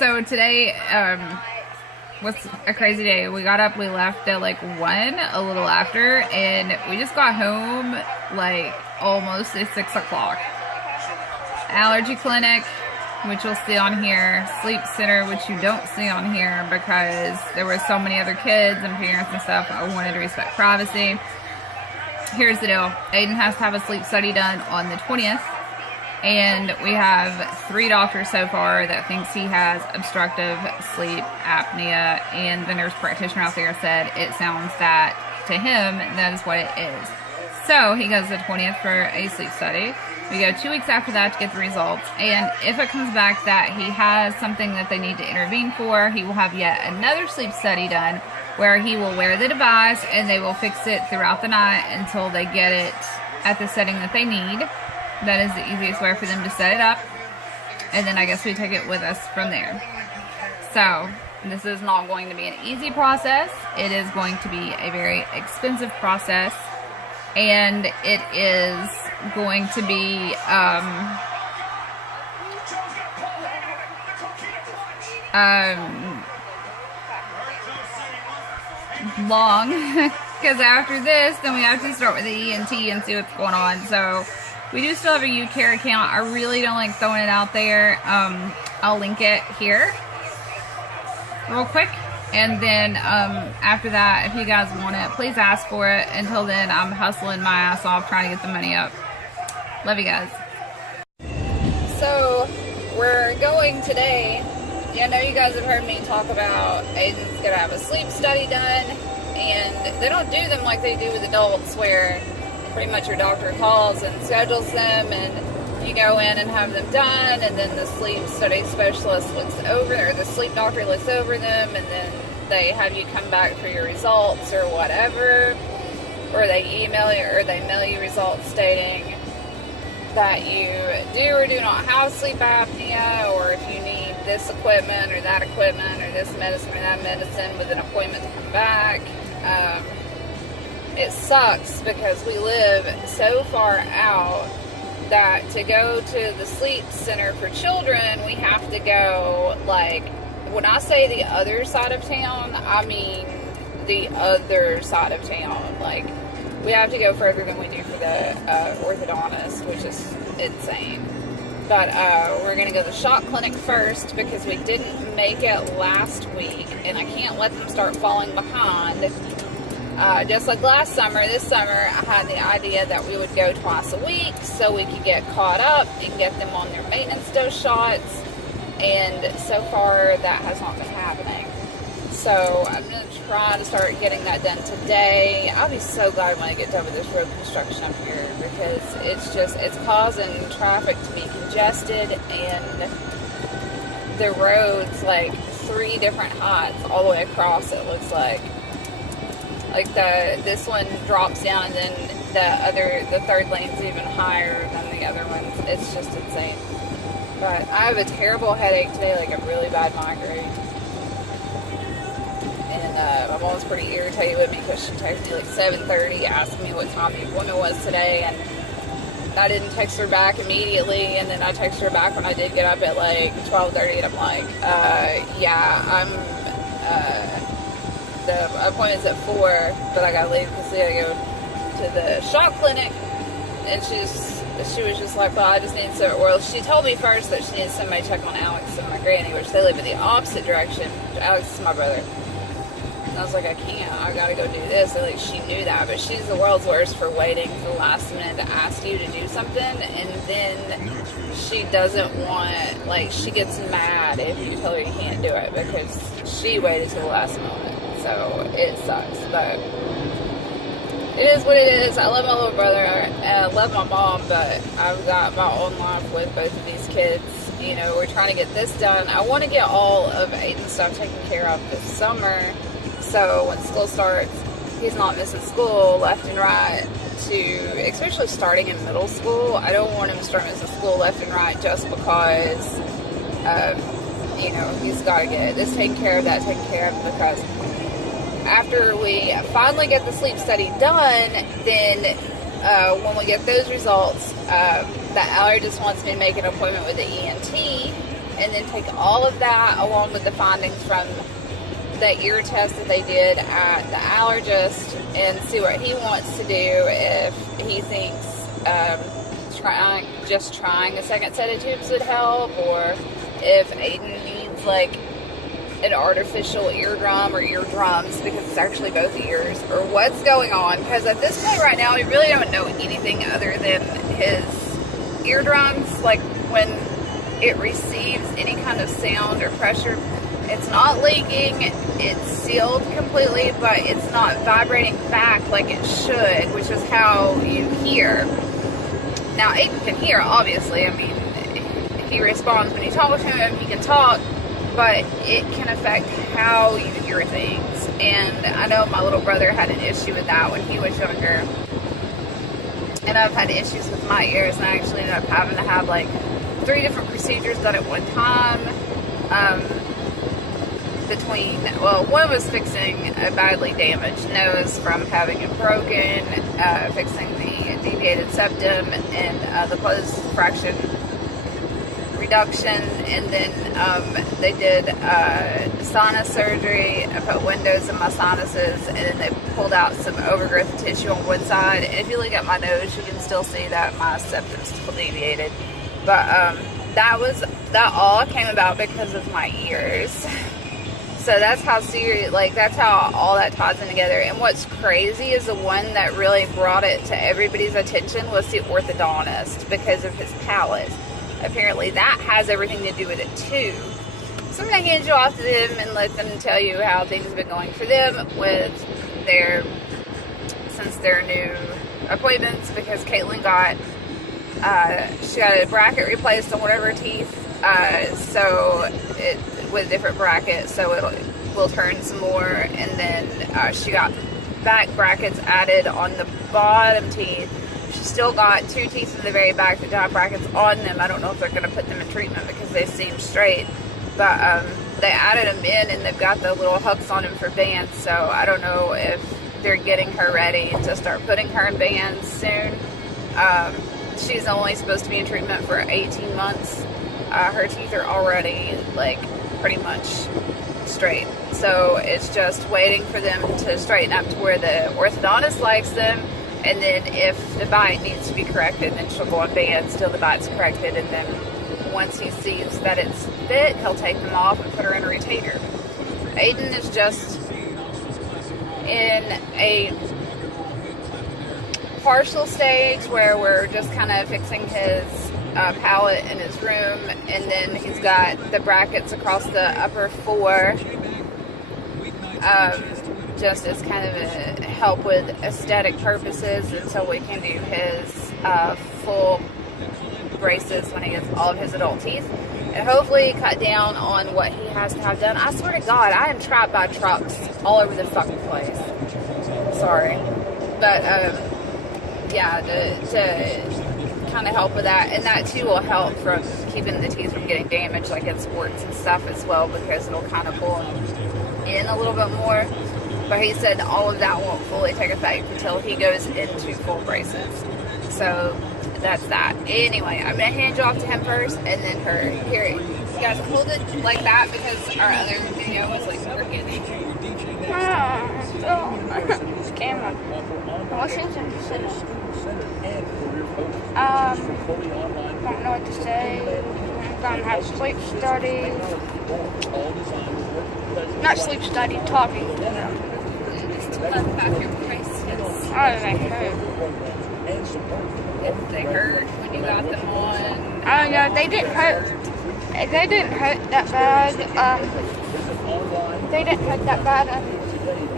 So today was a crazy day. We got up, we left at like 1, a little after, and we just got home like almost at 6 o'clock. Allergy clinic, which you'll see on here. Sleep center, which you don't see on here because there were so many other kids and parents and stuff. I wanted to respect privacy. Here's the deal. Aiden has to have a sleep study done on the 20th. And we have 3 doctors so far that thinks he has obstructive sleep apnea, and the nurse practitioner out there said it sounds that to him that is what it is. So he goes to the 20th for a sleep study. We go 2 weeks after that to get the results, and if it comes back that he has something that they need to intervene for, he will have yet another sleep study done where he will wear the device and they will fix it throughout the night until they get it at the setting that they need. That is the easiest way for them to set it up. And then I guess we take it with us from there. So, this is not going to be an easy process. It is going to be a very expensive process. And it is going to be, long. Because after this, then we have to start with the ENT and see what's going on. So, we do still have a UCare account. I really don't like throwing it out there. I'll link it here real quick. And then after that, if you guys want it, please ask for it. Until then, I'm hustling my ass off trying to get the money up. Love you guys. So, we're going today. Yeah, I know you guys have heard me talk about Aiden's going to have a sleep study done. And they don't do them like they do with adults where pretty much your doctor calls and schedules them and you go in and have them done, and then the sleep study specialist looks over, or the sleep doctor looks over them, and then they have you come back for your results or whatever, or they email you or they mail you results stating that you do or do not have sleep apnea, or if you need this equipment or that equipment or this medicine or that medicine with an appointment to come back. It sucks because we live so far out that to go to the sleep center for children, we have to go, like, when I say the other side of town, I mean the other side of town. Like, we have to go further than we do for the orthodontist, which is insane. But we're going to go to the shop clinic first because we didn't make it last week, and I can't let them start falling behind. Just like last summer, this summer I had the idea that we would go twice a week so we could get caught up and get them on their maintenance dose shots, and so far that has not been happening. So I'm going to try to start getting that done today. I'll be so glad when I get done with this road construction up here, because it's causing traffic to be congested, and the road's like 3 different heights all the way across, it looks like. Like this one drops down, and then the third lane's even higher than the other ones. It's just insane. But I have a terrible headache today, like a really bad migraine. And my mom's pretty irritated with me because she texted me like 7:30 asking me what time the appointment was today, and I didn't text her back immediately, and then I texted her back when I did get up at like 12:30, and I'm like, yeah, the appointment's at 4, but I gotta leave because I gotta go to the shop clinic. And she was just like, well, I just need some. Well, she told me first that she needs somebody to check on Alex and my granny, which they live in the opposite direction. Alex is my brother. And I was like, I can't. I gotta go do this. And like, she knew that, but she's the world's worst for waiting for the last minute to ask you to do something, and then she doesn't want, like, she gets mad if you tell her you can't do it because she waited till the last moment. So it sucks, but it is what it is. I love my little brother, I love my mom, but I've got my own life with both of these kids. You know, we're trying to get this done. I want to get all of Aiden's stuff taken care of this summer, so when school starts, he's not missing school left and right, especially starting in middle school. I don't want him to start missing school left and right just because, you know, he's got to get this taken care of, that taken care of, because after we finally get the sleep study done, then when we get those results, the allergist wants me to make an appointment with the ENT, and then take all of that along with the findings from the ear test that they did at the allergist and see what he wants to do, if he thinks trying a second set of tubes would help, or if Aiden needs like an artificial eardrum or eardrums, because it's actually both ears, or what's going on, because at this point right now we really don't know anything other than his eardrums. Like when it receives any kind of sound or pressure, it's not leaking, it's sealed completely, but it's not vibrating back like it should, which is how you hear. Now Aiden can hear, obviously. I mean, he responds when you talk to him, he can talk, but it can affect how you hear things. And I know my little brother had an issue with that when he was younger. And I've had issues with my ears, and I actually ended up having to have like 3 different procedures done at one time. One was fixing a badly damaged nose from having it broken, fixing the deviated septum and the closed fraction reduction, and then they did sinus surgery. I put windows in my sinuses, and then they pulled out some overgrowth tissue on one side. And if you look at my nose, you can still see that my septum's still deviated. But that all came about because of my ears. So that's how serious, like that's how all that ties in together. And what's crazy is the one that really brought it to everybody's attention was the orthodontist, because of his palate. Apparently that has everything to do with it too. So I'm going to hand you off to them and let them tell you how things have been going for them with since their new appointments, because Caitlin she got a bracket replaced on one of her teeth, with a different bracket, so it will turn some more, and then she got back brackets added on the bottom teeth. She still got 2 teeth in the very back that got brackets on them. I don't know if they're going to put them in treatment because they seem straight, but they added them in, and they've got the little hooks on them for bands, so I don't know if they're getting her ready to start putting her in bands soon. She's only supposed to be in treatment for 18 months. Her teeth are already like pretty much straight, so it's just waiting for them to straighten up to where the orthodontist likes them, and then if the bite needs to be corrected, then she'll go on bands till the bite's corrected, and then once he sees that it's fit, he'll take them off and put her in a retainer. Aiden is just in a partial stage where we're just kind of fixing his palate in his room, and then he's got the brackets across the upper 4, just as kind of a help with aesthetic purposes until we can do his full braces when he gets all of his adult teeth, and hopefully cut down on what he has to have done. I swear to God, I am trapped by trucks all over the fucking place. Sorry, but yeah, to kind of help with that, and that too will help from keeping the teeth from getting damaged, like in sports and stuff as well, because it'll kind of pull them in a little bit more. But he said all of that won't fully take effect until he goes into full braces. So that's that. Anyway, I'm gonna hand you off to him first, and then her. Here, you guys hold it like that because our other video was like working. This camera. Washington City. Don't know what to say. I'm gonna have sleep study. Not sleep study, talking. Just to unpack your braces. Oh, they hurt. If they hurt when you got them on. Oh no, they didn't hurt. They didn't hurt that bad. They didn't hurt that bad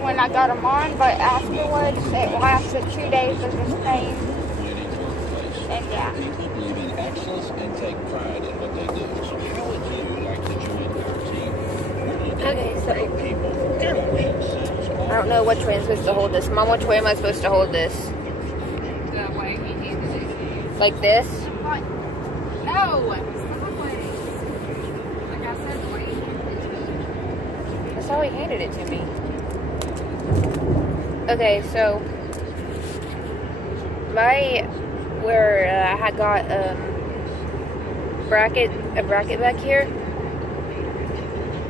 when I got them on, but afterwards it lasted 2 days of this pain. And yeah. Okay, so I don't know which way I'm supposed to hold this. Mom, which way am I supposed to hold this? The way he needs it. Like this? No! That way. Like I said, the way he needs it. That's how he handed it to me. Okay, so where I had got a bracket back here,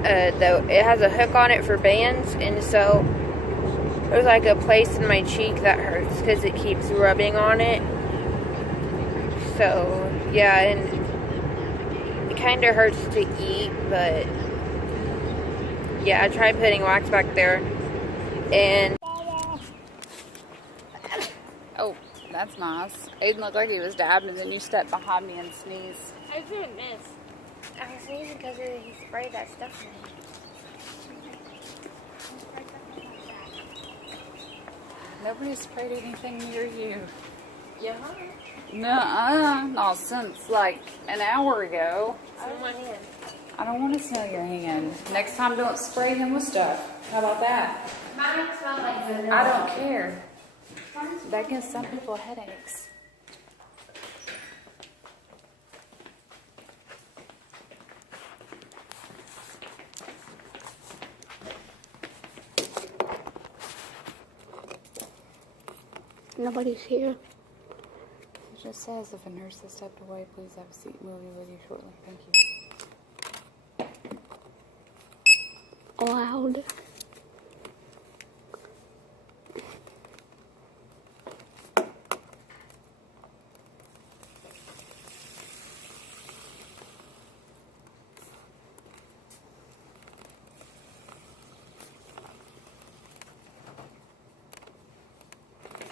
though it has a hook on it for bands, and so there's like a place in my cheek that hurts because it keeps rubbing on it. So yeah, and it kind of hurts to eat, but yeah, I tried putting wax back there, and Oh, that's nice. Aiden looked like he was dabbing, and then you stepped behind me and sneezed. I was doing this. I was sneezing because he sprayed that stuff in me. Nobody sprayed anything near you. Yeah. Nuh-uh. Not since like an hour ago. Smell my hand. I don't want to smell your hand. Next time, don't spray him with stuff. How about that? Mine smells like vanilla. I don't care. That gives some people headaches. Nobody's here. It just says, if a nurse has stepped away, please have a seat. We'll be with you shortly. Thank you. Loud.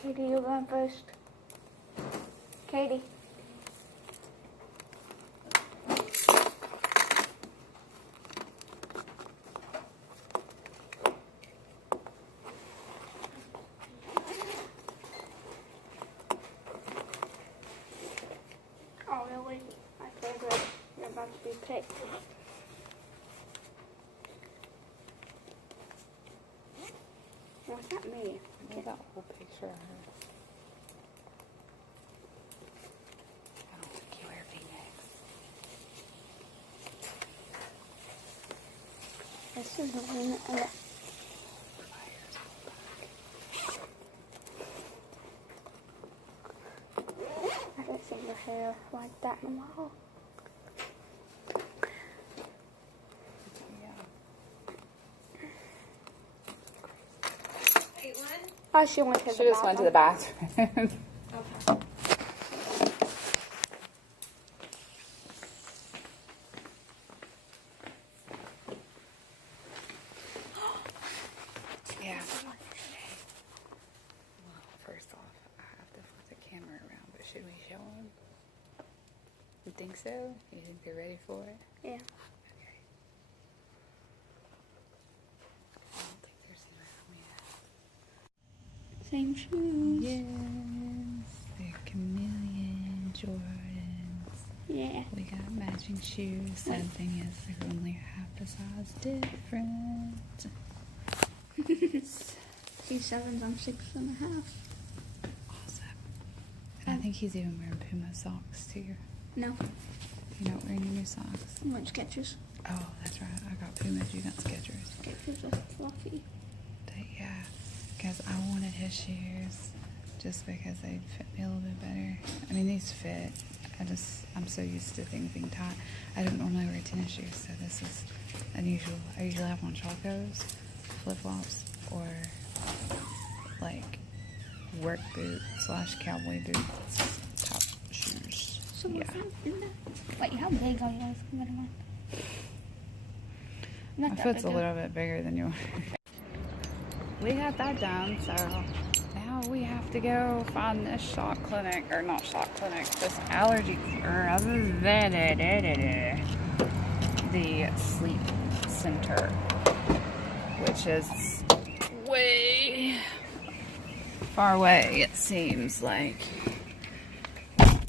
Katie, you're going first. Katie. Oh, really? My favorite. You're about to be picked. What's that mean? Look at that whole picture of her. I don't think you wear V-necks. This is the one and I haven't seen your hair like that in a while. Oh, she went to the She just went to the bathroom. Okay. Yeah. Well, first off, I have to flip the camera around, but should we show them? You think so? You think they're ready for it? Yeah. Okay. I don't think there's around yet. Same shoes. Yes, they're chameleon Jordans. Yeah. We got matching shoes. Sad thing is, they're only half a size different. She's 7s, I'm 6.5. Awesome. And I think he's even wearing Puma socks too. No, You're not wearing your new socks. I went Skechers. Oh, that's right. I got Pumas. You got Skechers. Skechers are fluffy. But yeah, because I wanted his shoes just because they fit me a little bit better. I mean, these fit. I'm so used to things being tight. I don't normally wear tennis shoes, so this is unusual. I usually have on Chacos, flip-flops, or like work boot / cowboy boots top shoes. So Yeah. Wait, how big are yours? What am I? My foot's a little bit bigger than yours. We got that done, so now we have to go find this shock clinic, or not shock clinic, this allergy, or the sleep center, which is way far away, it seems like.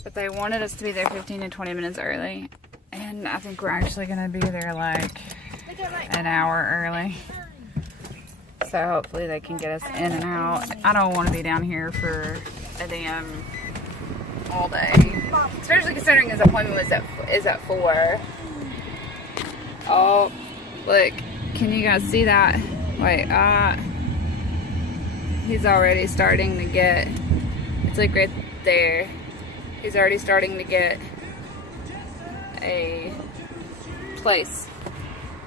But they wanted us to be there 15 to 20 minutes early, and I think we're actually going to be there like an hour early. So hopefully they can get us in and out. I don't want to be down here for a damn all day, especially considering his appointment is at 4. Oh, look, can you guys see that? Wait, he's already starting to get, it's like right there. He's already starting to get a place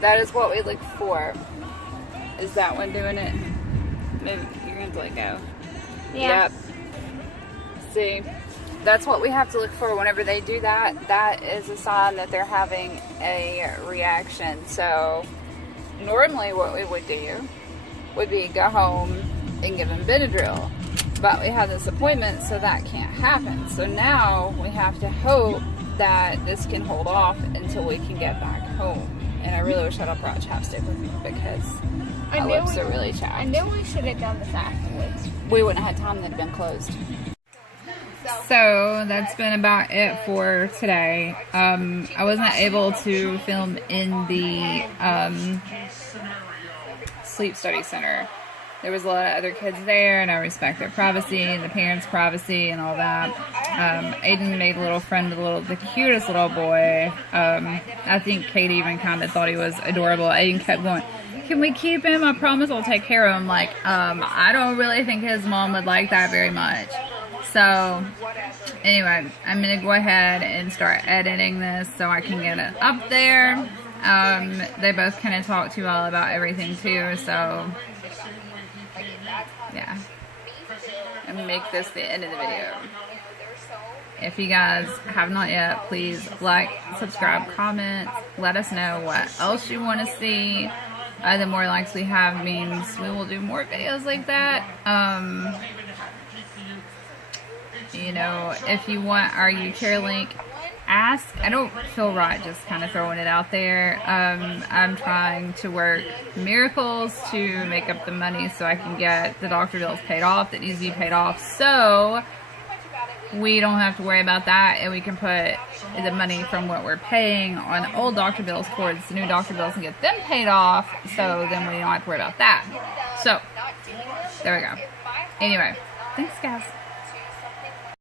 that is what we look for. Is that one doing it? Maybe you're going to let go. Yeah. Yep. See, that's what we have to look for whenever they do that. That is a sign that they're having a reaction. So normally what we would do would be go home and give them Benadryl. But we have this appointment, so that can't happen. So now we have to hope that this can hold off until we can get back home. And I really wish I'd have brought chapstick with me because my lips are really chapped. I knew we should have done this afterwards. We wouldn't have had time, they'd been closed. So that's been about it for today. I wasn't able to film in the sleep study center. There was a lot of other kids there, and I respect their privacy and the parents' privacy and all that. Aiden made a little friend with the cutest little boy. I think Katie even kind of thought he was adorable. Aiden kept going, "Can we keep him? I promise I'll take care of him." Like, I don't really think his mom would like that very much. So, anyway, I'm going to go ahead and start editing this so I can get it up there. They both kind of talk to you all about everything too, so yeah. I'm going to make this the end of the video. If you guys have not yet, please like, subscribe, comment, let us know what else you want to see. The more likes we have means we will do more videos like that. You know, if you want our U-Care link, ask. I don't feel right just kind of throwing it out there. I'm trying to work miracles to make up the money so I can get the doctor bills paid off that needs to be paid off, so we don't have to worry about that, and we can put the money from what we're paying on old doctor bills towards the new doctor bills and get them paid off, so then we don't have to worry about that. So there we go. Anyway, thanks guys.